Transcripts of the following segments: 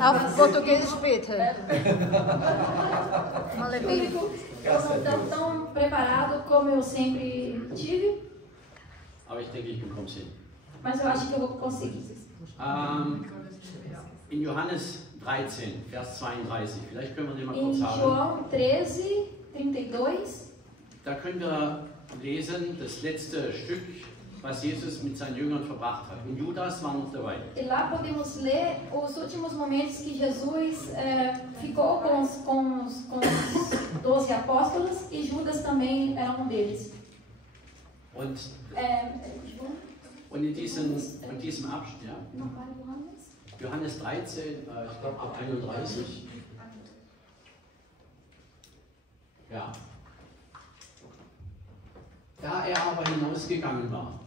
Auf português später. Público, eu não estou tão preparado como eu sempre tive, Aber ich denke, ich bekomme es hin. mas eu acho que eu vou conseguir. In Johannes 13, Vers 32, vielleicht können wir den mal Em kurz haben. João 13, 32, Da können wir lesen, das letzte Stück, was Jesus mit seinen Jüngern verbracht hat. Und Judas war noch dabei. e lá podemos ler os últimos momentos que Jesus ficou com os 12 apóstolos e Judas também era um deles. Und in diesem Abschnitt, ja, Johannes 13, ich glaube ab 31. Ja. Da er aber hinausgegangen war,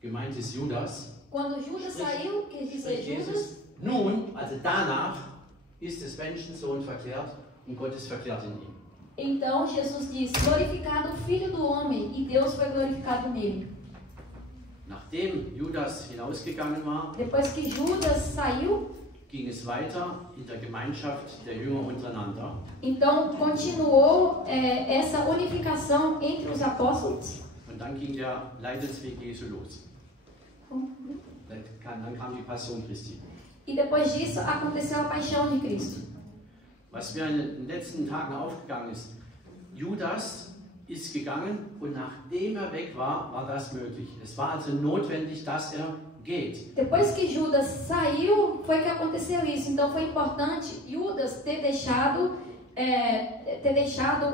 gemeint ist Judas. Quando Judas saiu, quer dizer Judas, Nun, also danach, ist des Menschensohn verklärt und Gott ist verklärt in ihm. então Jesus diz: glorificado o Filho do Homem, e Deus foi glorificado nele. Nachdem Judas hinausgegangen war, Depois que Judas saiu, ging es weiter in der Gemeinschaft der Jünger untereinander. então continuou essa unificação entre os apóstolos. Und dann ging der Leidensweg Jesu los. Dann kam die Passion Christi. E depois disso aconteceu a paixão de Cristo. Was mir in den letzten Tagen aufgegangen ist, Judas ist gegangen und nachdem er weg war, war das möglich. Es war also notwendig, dass er geht. Depois que Judas saiu, foi que aconteceu isso. Então foi importante Judas ter deixado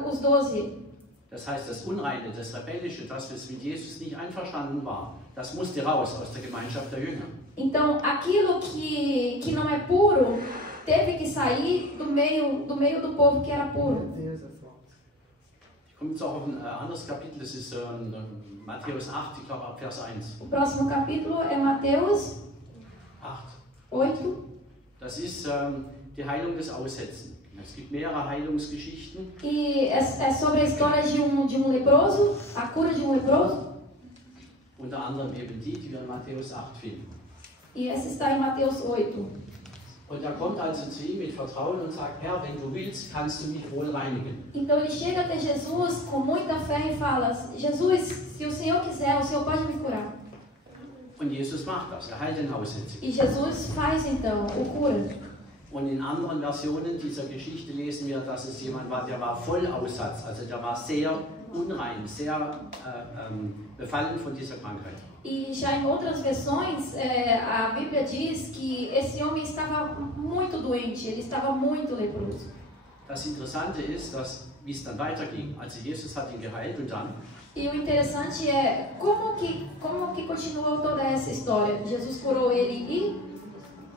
os 12. Das heißt, das Unreine, das Rebellische, das, was mit Jesus nicht einverstanden war, das musste raus aus der Gemeinschaft der Jünger. Então aquilo que não é puro teve que sair do meio do povo que era puro. Ich komme jetzt auch auf ein anderes Kapitel, das ist Matthäus 8, ich glaube ab Vers 1. O próximo capítulo é Mateus 8. 8. Das ist die Heilung des Aussätzen. Es gibt mehrere Heilungsgeschichten. E é sobre a história de um leproso, a cura de um leproso. Unter anderem eben die wir in Matthäus 8 finden. E essa está em Mateus 8. Und er kommt also zu ihm mit Vertrauen und sagt, Herr, wenn du willst, kannst du mich wohl reinigen. Então ele chega até Jesus com muita fé e fala: Jesus, se o Senhor quiser, o Senhor pode me curar. Und Jesus macht das, er heilt den Aussätzigen. E Jesus faz então o cura. Und in anderen Versionen dieser Geschichte lesen wir, dass es jemand war, der war voll Aussatz, also der war sehr unrein, sehr befallen von dieser Krankheit. E já em outras versões, a Bíblia diz que esse homem estava muito doente, ele estava muito leproso. Das Interessante ist, dass, wie es dann weiterging. Also Jesus hat ihn geheilt und dann. E o interessante é como que continuou toda essa história. Jesus curou ele e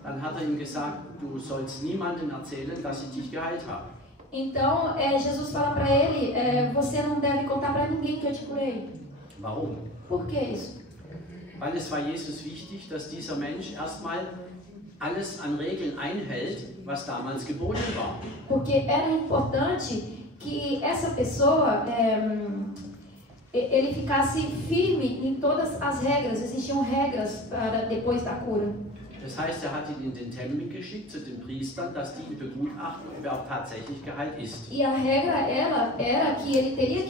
Dann hat ihm gesagt, du sollst niemandem erzählen, dass ich dich geheilt habe. então Jesus fala para ele: você não deve contar para ninguém que eu te curei. Warum? Por que isso? Weil es war Jesus wichtig, dass dieser Mensch erstmal alles an Regeln einhält, was damals geboten war. Porque era importante que essa pessoa ele ficasse firme em todas as regras. Existiam regras para depois da cura. Das heißt, er hat ihn in den Tempel geschickt zu den Priestern, dass die ihn begutachten, ob er auch tatsächlich geheilt ist. E a regra era que ele teria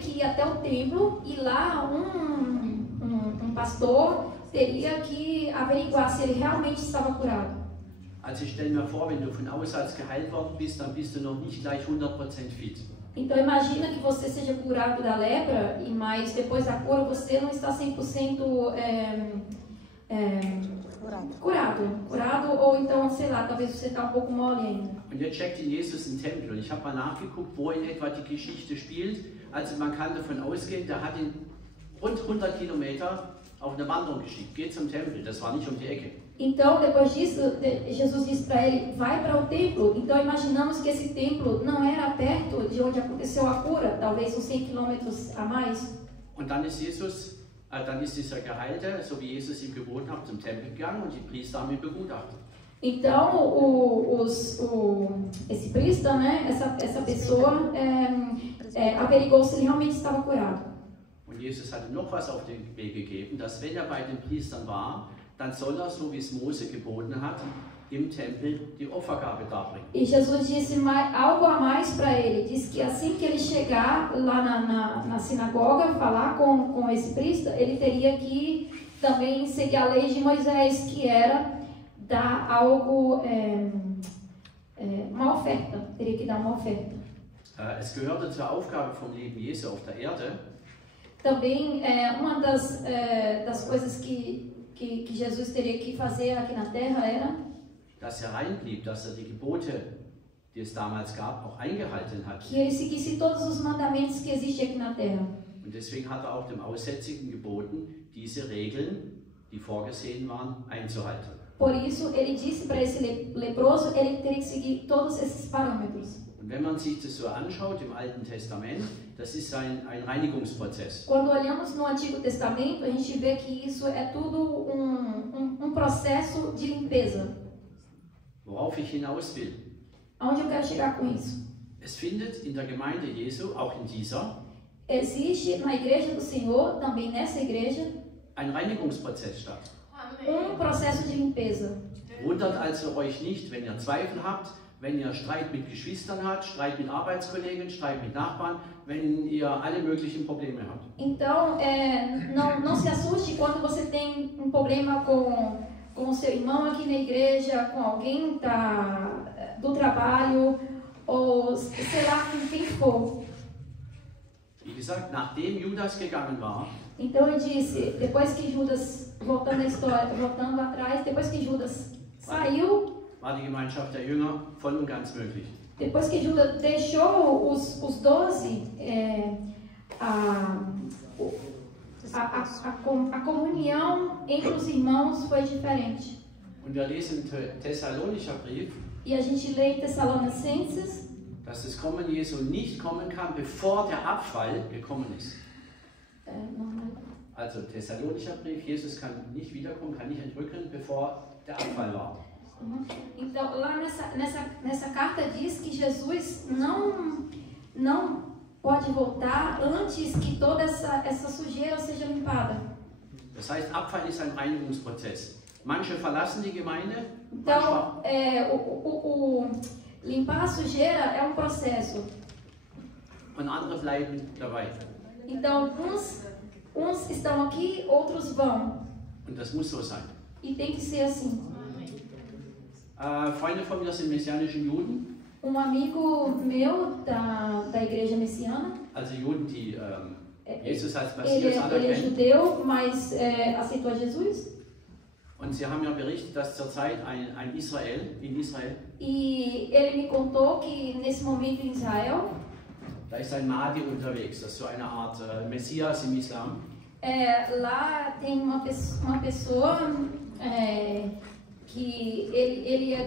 que ir até o templo e lá um pastor teria que averiguar se ele realmente estava curado. Also ich stelle mir vor, wenn du von Aussatz geheilt worden bist, dann bist du noch nicht gleich 100% fit. Então imagina que você seja curado da lepra, mas depois da cura você não está 100% curado, ou então, sei lá, talvez você está um pouco mole ainda. Und jetzt checkt ihn Jesus im Tempel und ich habe mal nachgeguckt, wo in etwa die Geschichte spielt. Also man kann davon ausgehen, der hat ihn rund 100 Kilometer auf eine Wanderung geschickt. Geht zum Tempel, das war nicht um die Ecke. Então, depois disso, Jesus disse para ele: vai para o templo. Então, imaginamos que esse templo não era perto de onde aconteceu a cura, talvez uns 100 quilômetros a mais. Und dann ist dieser Geheilte, so wie Jesus ihm geboten hat, zum Tempel gegangen und die Priester haben ihn begutachtet. Então, esse priester, né, essa pessoa, averigou se ele realmente estava curado. Und Jesus hatte noch was auf den Weg gegeben, dass wenn er bei den Priestern war, dann soll er, so wie es Mose geboten hat, im Tempel die Opfergabe darbringen. E Jesus disse algo a mais para ele. Disse que assim que ele chegar lá na sinagoga, falar com esse priest, ele teria que também seguir a lei de Moisés, que era dar algo, uma oferta. Teria que dar uma oferta. Es gehörte zur Aufgabe vom Leben Jesu auf der Erde, Também uma das coisas que Jesus teria que fazer aqui na Terra era dass reinblieb, dass die Gebote, die es damals gab, auch eingehalten hat. que ele seguisse todos os mandamentos que existem aqui na Terra. Und deswegen hat er auch dem Aussätzigen geboten, diese Regeln, die vorgesehen waren, einzuhalten. Por isso, ele disse para esse leproso, ele teria que seguir todos esses parâmetros. Und wenn man sich das so anschaut im Alten Testament, das ist ein Reinigungsprozess. Quando olhamos no Antigo Testamento, a gente vê que isso é tudo um processo de limpeza. Worauf ich hinaus will. Aonde eu quero chegar com isso? Es findet in der Gemeinde Jesu, auch in dieser, Existe na igreja do Senhor, também nessa igreja, ein Reinigungsprozess statt. processo de limpeza. Wundert also euch nicht, wenn ihr Zweifel habt, wenn ihr Streit mit Geschwistern habt, Streit mit Arbeitskollegen, Streit mit Nachbarn, wenn ihr alle möglichen Probleme habt. Então, não se assuste quando você tem problema com o seu irmão aqui na igreja, com alguém do trabalho, ou sei lá, com quem for. Wie gesagt, nachdem Judas gegangen war, Então eu disse, depois que Judas, voltando à história, voltando atrás, depois que Judas saiu, war die Gemeinschaft der Jünger voll und ganz möglich. depois que Judas deixou os 12, a comunhão entre os irmãos foi diferente. Und wir lesen im Thessalonischer Brief, E a gente lê em Tessalonicenses dass das Kommen Jesu nicht kommen kann, bevor der Abfall gekommen ist. Also Thessalonischer Brief, Jesus kann nicht wiederkommen, kann nicht entrücken, bevor der Abfall war. Então, lá nessa carta diz que Jesus não pode voltar antes que toda essa sujeira seja limpada. Das heißt, Abfall ist ein Reinigungsprozess. Manche verlassen die Gemeinde, Então, limpar a sujeira é um processo. und andere bleiben dabei. Então, uns estão aqui, outros vão. Und das muss so sein. E tem que ser assim. Freunde von mir sind messianischen Juden, Amigo meu da igreja messiana, also Juden, die Jesus als ele Messias é anerkennen. judeu, mas aceitou a Jesus. Und sie haben ja berichtet, dass zurzeit in Israel, E ele me contou que nesse momento em Israel, da ist ein Mahdi unterwegs, das ist so eine Art Messias im Islam. lá tem uma pessoa que ele é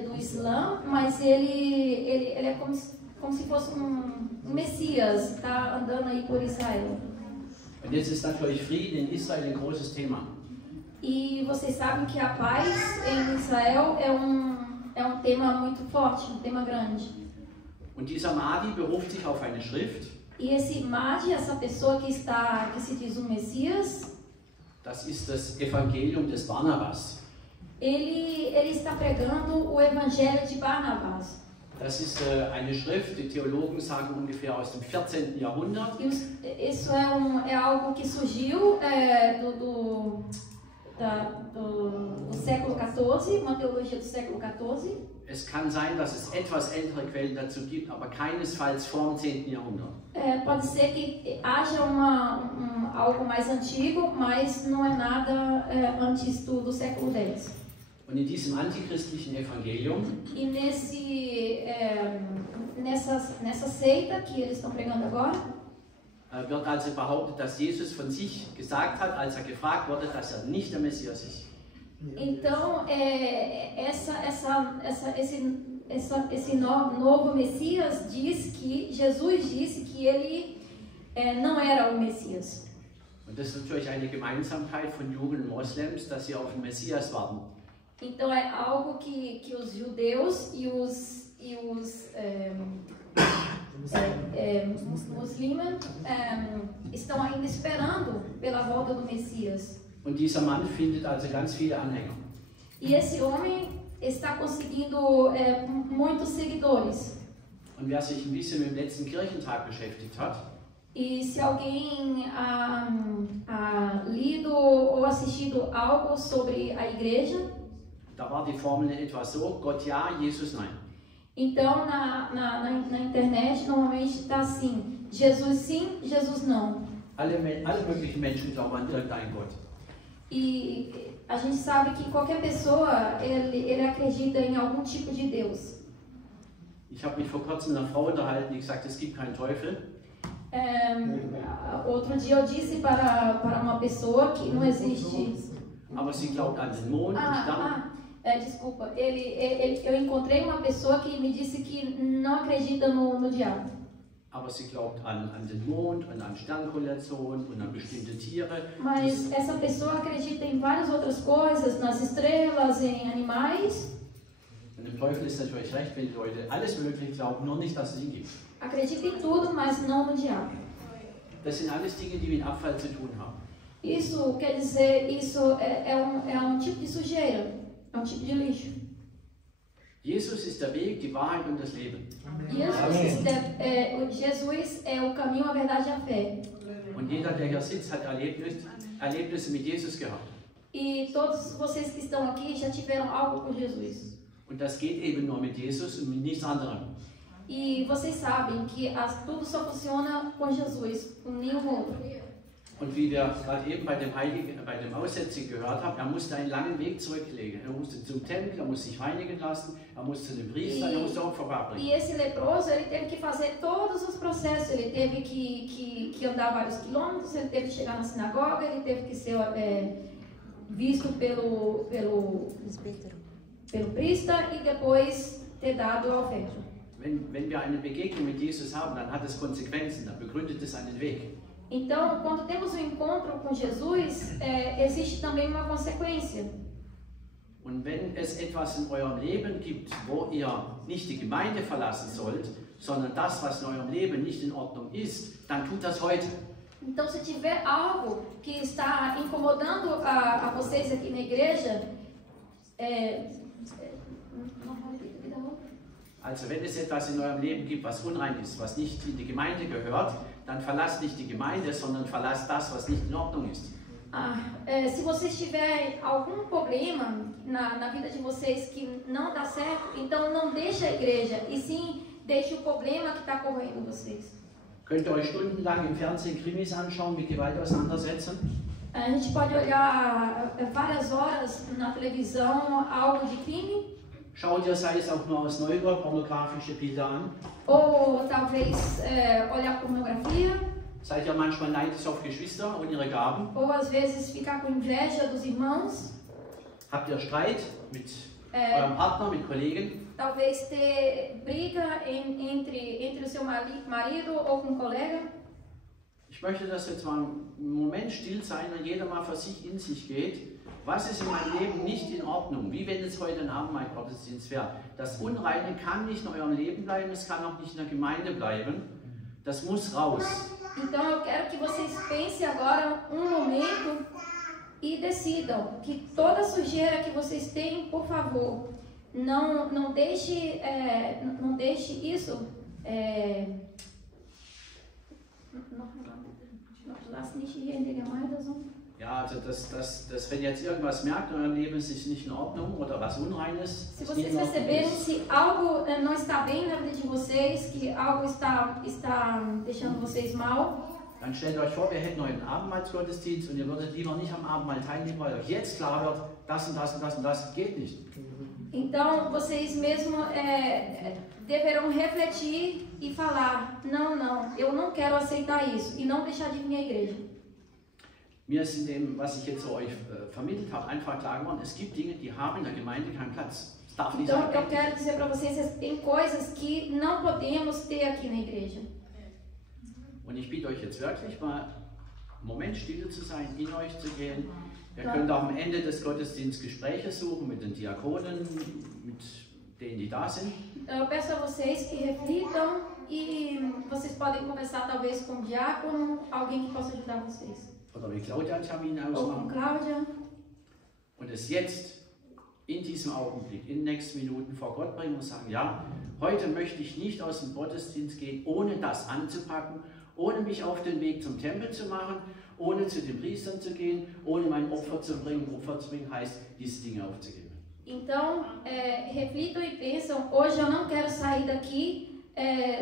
do Islã, mas ele é como se fosse um Messias, está andando aí por Israel. Und jetzt ist natürlich Frieden in Israel ein großes Thema. E vocês sabem que a paz em Israel é um tema muito forte, um tema grande. Und dieser Mahdi beruft sich auf eine Schrift. E esse Mahdi, essa pessoa que se diz um Messias, Das ist das Evangelium des Barnabas. ele está pregando o evangelho de Barnabás. Das ist eine Schrift, die Theologen sagen ungefähr aus dem 14. Jahrhundert. Isso é algo que surgiu do século XIV, uma teologia do século XIV. Es kann sein, dass es etwas ältere Quellen dazu gibt, aber keinesfalls vor dem 10. Jahrhundert. Pode ser que haja algo mais antigo, mas não é nada antes do século X. Und in diesem antichristlichen Evangelium E nessa seita que eles estão pregando agora, wird also behauptet, dass Jesus von sich gesagt hat, als gefragt wurde, dass nicht der Messias ist. então esse novo Messias Jesus disse que ele não era o Messias. Und das ist natürlich eine Gemeinsamkeit von Juden und Moslems, dass sie auf den Messias warten. Então é algo que os judeus e os muçulmanos estão ainda esperando pela volta do Messias. Und dieser Mann findet also ganz viele Anhänger. E esse homem está conseguindo muitos seguidores. Und wer sich ein bisschen mit dem letzten Kirchentag beschäftigt hat, E se alguém lido ou assistido algo sobre a igreja, da war die Formel in etwa so: Gott ja, Jesus nein. então na internet normalmente está assim: Jesus sim, Jesus não. Alle möglichen Menschen glauben an irgendeinen Gott. E a gente sabe que qualquer pessoa ele acredita em algum tipo de Deus. Ich habe mich vor kurzem mit einer Frau unterhalten, die gesagt hat, es gibt keinen Teufel. Outro dia eu disse para uma pessoa que não existe. Aber sie glaubt an den Mond, den Stern. Desculpa, eu encontrei uma pessoa que me disse que não acredita no diabo. Aber sie glaubt an den Mond und an Sternkollationen und an bestimmte Tiere. Mas essa pessoa acredita em várias outras coisas, nas estrelas, em animais. Und dem Teufel ist natürlich recht, wenn die Leute alles Mögliche glauben, nur nicht, dass es ihn gibt. Acredita em tudo, mas não no diabo. Das sind alles Dinge, die mit Abfall zu tun haben. Isso quer dizer, isso é um tipo de sujeira, é um tipo de lixo. Jesus ist der Weg, die Wahrheit und das Leben. Jesus é o caminho, a verdade e a fé. Und jeder, der hier sitzt, hat Erlebnisse mit Jesus gehabt. E todos vocês que estão aqui já tiveram algo com Jesus. Und das geht eben nur mit Jesus und mit nichts anderem. E vocês sabem que tudo só funciona com Jesus, com nenhum outro. Und wie wir gerade eben bei dem Aussätzigen gehört haben, er musste einen langen Weg zurücklegen. Er musste zum Tempel, er musste sich reinigen lassen, er musste zu dem Priester, er musste Opfer bringen. E esse leproso, ele teve que fazer todos os processos. Ele teve que andar vários quilômetros, ele teve que chegar na sinagoga, ele teve que ser visto pelo priester e depois ter dado a oferta. Wenn wir eine Begegnung mit Jesus haben, dann hat es Konsequenzen, dann begründet es einen Weg. Então, quando temos um encontro com Jesus, existe também uma consequência. Und wenn es etwas in eurem Leben gibt, wo ihr nicht die Gemeinde verlassen sollt, sondern das, was in eurem Leben nicht in Ordnung ist, dann tut das heute. Então, se tiver algo que está incomodando a vocês aqui na igreja, also wenn es etwas in eurem Leben gibt, was unrein ist, was nicht in die Gemeinde gehört, dann verlasst nicht die Gemeinde, sondern verlasst das, was nicht in Ordnung ist. Se vocês tiverem algum problema na vida de vocês que não dá certo, então não deixe a igreja, e sim deixe o problema que está corroendo vocês. Könnt ihr euch stundenlang im Fernsehen Krimis anschauen, mit Gewalt auseinandersetzen? A gente pode olhar várias horas na televisão algo de crime. Schaut ihr, sei es auch nur aus Neugier, pornografische Bilder an? Ou talvez olhar pornografia. Seid ihr manchmal neidisch auf Geschwister und ihre Gaben? Ou às vezes ficar com inveja dos irmãos. Habt ihr Streit mit eurem Partner, mit Kollegen? Talvez ter briga entre o seu marido ou com um colega. Ich möchte, dass jetzt mal einen Moment still sein und jeder mal für sich in sich geht. Was ist in meinem Leben nicht in Ordnung? Wie wenn es heute ein Abendmahlgottesdienst wäre. Das Unreine kann nicht in eurem Leben bleiben, es kann auch nicht in der Gemeinde bleiben. Das muss raus. Então eu quero que vocês pensem agora momento e decidam que toda sujeira que vocês têm, por favor, não deixe isso. Ja, also wenn jetzt irgendwas merkt in eurem Leben, es ist nicht in Ordnung oder was Unreines. Se vocês perceberem se algo não está bem na vida de vocês, que algo está deixando vocês mal, dann stellt euch vor, wir hätten heute einen Abendmahlsgottesdienst und ihr würdet lieber nicht am Abendmahl teilnehmen, weil euch jetzt klar wird, das und das und das und das geht nicht. Então vocês mesmo deverão refletir e falar, não, eu não quero aceitar isso e não deixar de vir à igreja. Mir ist in dem, was ich jetzt so euch vermittelt habe, einfach klar geworden, es gibt Dinge, die haben in der Gemeinde keinen Platz. Es darf nicht sein. Então eu quero dizer para vocês, tem coisas que não podemos ter aqui na igreja. Und ich bitte euch jetzt wirklich mal, einen Moment still zu sein, in euch zu gehen. Ihr könnt auch am Ende des Gottesdienstes Gespräche suchen mit den Diakonen, mit denen, die da sind. Eu peço a vocês que reflitam e vocês podem conversar talvez com o diácono, alguém que possa ajudar vocês. oder mit Claudia einen Termin ou com ausmachen Cláudia, und es jetzt in diesem Augenblick, in den nächsten Minuten vor Gott bringen und sagen, ja, heute möchte ich nicht aus dem Gottesdienst gehen, ohne das anzupacken, ohne mich auf den Weg zum Tempel zu machen, ohne zu den Priestern zu gehen, ohne mein Opfer zu bringen. Opfer zu bringen heißt, diese Dinge aufzugeben. Então, reflitam e pensam, hoje eu não quero sair daqui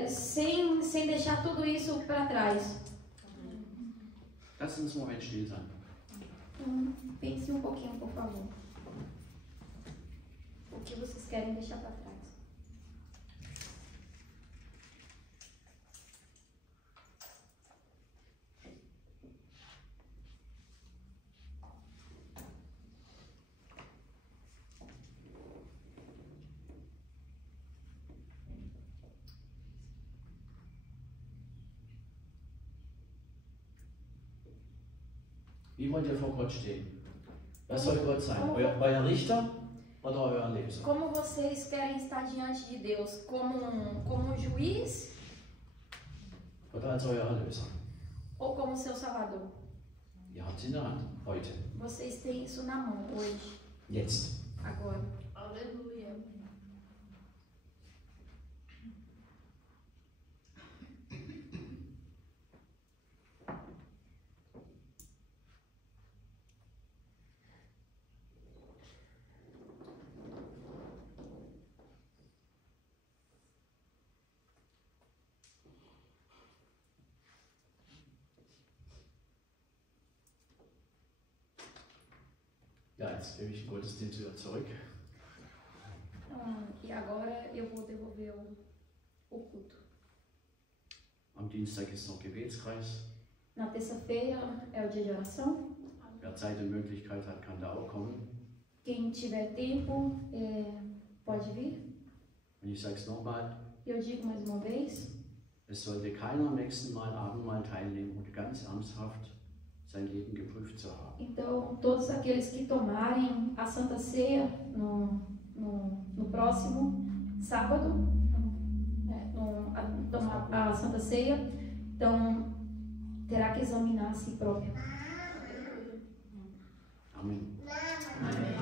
sem deixar tudo isso para trás. Lass uns einen Moment still sein. Pense um pouquinho, por favor. O que vocês querem deixar para trás? Wie wollt ihr vor Gott stehen? Was soll Gott sein? Euer Richter oder euer Erlöser? Como vocês querem estar diante de Deus? Como um juiz Oder als euer Erlöser? ou como seu Salvador? Ihr habt es in der Hand, heute, Vocês têm isso na mão hoje, jetzt. agora. Aleluia. Ja, jetzt gebe ich den Gottesdienst wieder zurück. E agora eu vou devolver o culto. Am Dienstag ist noch Gebetskreis. Na terça-feira é o dia de oração. Wer Zeit und Möglichkeit hat, kann da auch kommen. Quem tiver tempo pode vir. Und ich sage es nochmal, Eu digo mais uma vez, es sollte keiner am nächsten Mal Abendmahl teilnehmen und ganz ernsthaft sein Leben geprüft zu haben. então todos aqueles que tomarem a Santa Ceia no próximo sábado, tomar a Santa Ceia, então terá que examinar a si próprio. Amen. Amen.